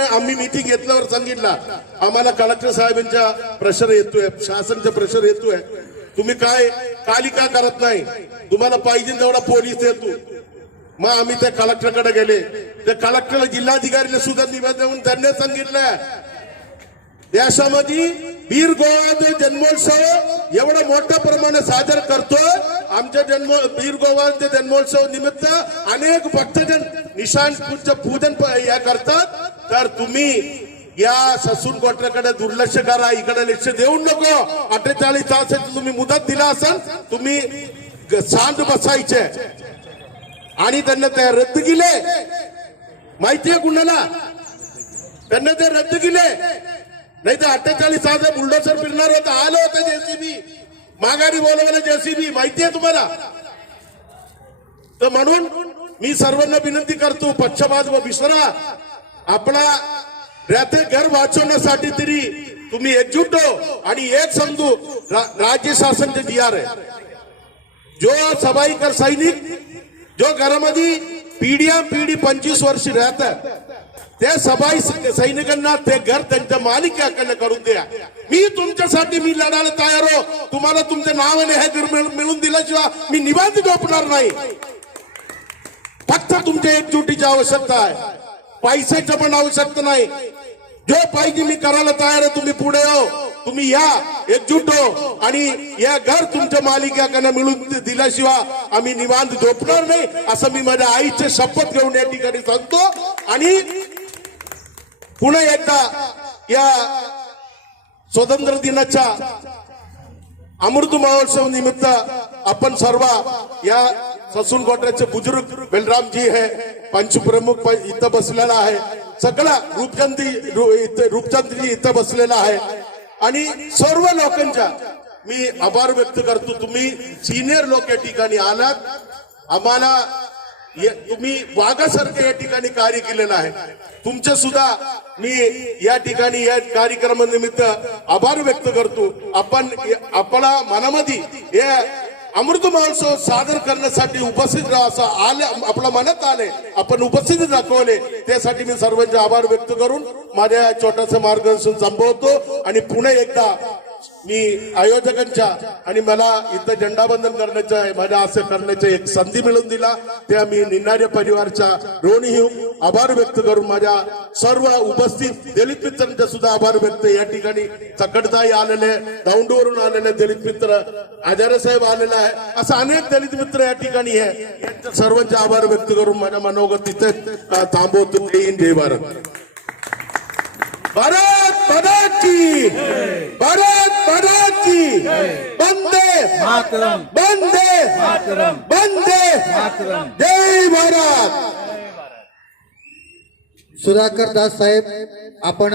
त्याने आम्ही मीटिंग घेतल्यावर सांगितलं आम्हाला कलेक्टर साहेबांच्या प्रेशर येतोय, शासनचा प्रेशर येतोय, तुम्ही काय कालिका करत नाही, तुम्हाला पाहिजे तेवढा पोलीस देतो. मग आम्ही त्या कलेक्टरकडे गेले, त्या कलेक्टरला जिल्हाधिकारीला सुद्धा निवेदन त्यांनी सांगितलं देशामध्ये वीर गोवाचे जन्मोत्सव एवढा मोठ्या प्रमाणात साजरा करतोय. आमच्या वीर गोवांचे जन्मोत्सव निमित्त अनेक भक्तजन निशांत पूजन या करतात. तर तुम्ही या ससून कोटऱ्याकडे दुर्लक्ष करा, इकडे लक्ष देऊ नको. 48 तासाची तुम्ही मुदत दिला असाल, तुम्ही शांत बसायचे आणि त्यांना ते रद्द केले. माहितीये कुणाला त्यांना ते रद्द केले? नाही तर 48 तास बुलडोसर फिरणार होता, आलं होतं जेसीबी, माघारी बोलवलं जेसीबी, माहितीये तुम्हाला. तर म्हणून मी सर्वांना विनंती करतो, पक्षपात विसरा. आपला राहते घर वाचवण्यासाठी तरी तुम्ही एकजूट हो आणि एक समजू राज्य शासनचे DR आहे. जो सफाईकर सैनिक जो घरामध्ये पिढी 25 वर्ष राहतात, त्या सफाई सैनिकांना ते घर त्यांच्या मालकीहक्काने करून द्या. मी तुमच्यासाठी मी लढायला तयार हो. तुम्हाला तुमच्या नावाने हे घर मिळून दिल्याशिवाय मी निवांत झोपणार नाही. फक्त तुमच्या एकजुटीची आवश्यकता आहे, पैशाची पण आवश्यकता नाही. जो पाहिजे मी करायला तयार आहे. तुम्ही पुढे हो, तुम्ही या, एकजूट हो आणि या घर तुमच्या मालकीहक्काने मिळून दिल्याशिवाय आम्ही निवांत झोपणार नाही, असं मी माझ्या आईचे शपथ घेऊन या ठिकाणी सांगतो. आणि पुन्हा एकदा या स्वातंत्र्य दिनाच्या अमृत महोत्सव निमित्त आपण सर्व या ससून कोटऱ्याचे बुजुर्ग बलरामजी है पंचप्रमुख इथं बसलेला आहे, सगळा रूपचंदजी इथं बसलेला आहे आणि सर्व लोकांचा मी आभार व्यक्त करतो. तुम्ही सिनियर लोक या ठिकाणी आलात, आम्हाला तुम्ही वाघासारखे या ठिकाणी कार्य केलेलं आहे. तुमचे सुद्धा मी या ठिकाणी या कार्यक्रमानिमित्त आभार व्यक्त करतो. आपण आपला मनामध्ये हे अमृत महोत्सव सादर करण्यासाठी उपस्थित राहा असं आलं, आपल्या मनात आले, आपण उपस्थिती दाखवले, त्यासाठी मी सर्वांचे आभार व्यक्त करून माझ्या छोटंसं मार्गदर्शन संपवतो. आणि पुन्हा एकदा मी आयोजकांच्या आणि मला इथं झेंडावंदन करण्याचं माझ्या असं करण्याचं एक संधी मिळवून दिला, त्या मी निनारे परिवारच्या ऋणी आभार व्यक्त करून माझ्या सर्व उपस्थित दलित मित्रांचा सुद्धा आभार व्यक्त. या ठिकाणी सकटदाई आलेले, दौंडवरून आलेले दलित मित्र, आचार्य साहेब आलेला आहे, असं अनेक दलित मित्र या ठिकाणी आहे. यांच्या सर्वांचे आभार व्यक्त करून माझ्या मनोगत तिथे थांबवतो. जय हिंद, जय भारत. भारत माता की, भारत माता की, वंदे मातरम, वंदे मातरम, वंदे मातरम, जय भारत. सुधाकर दास साहेब, आपण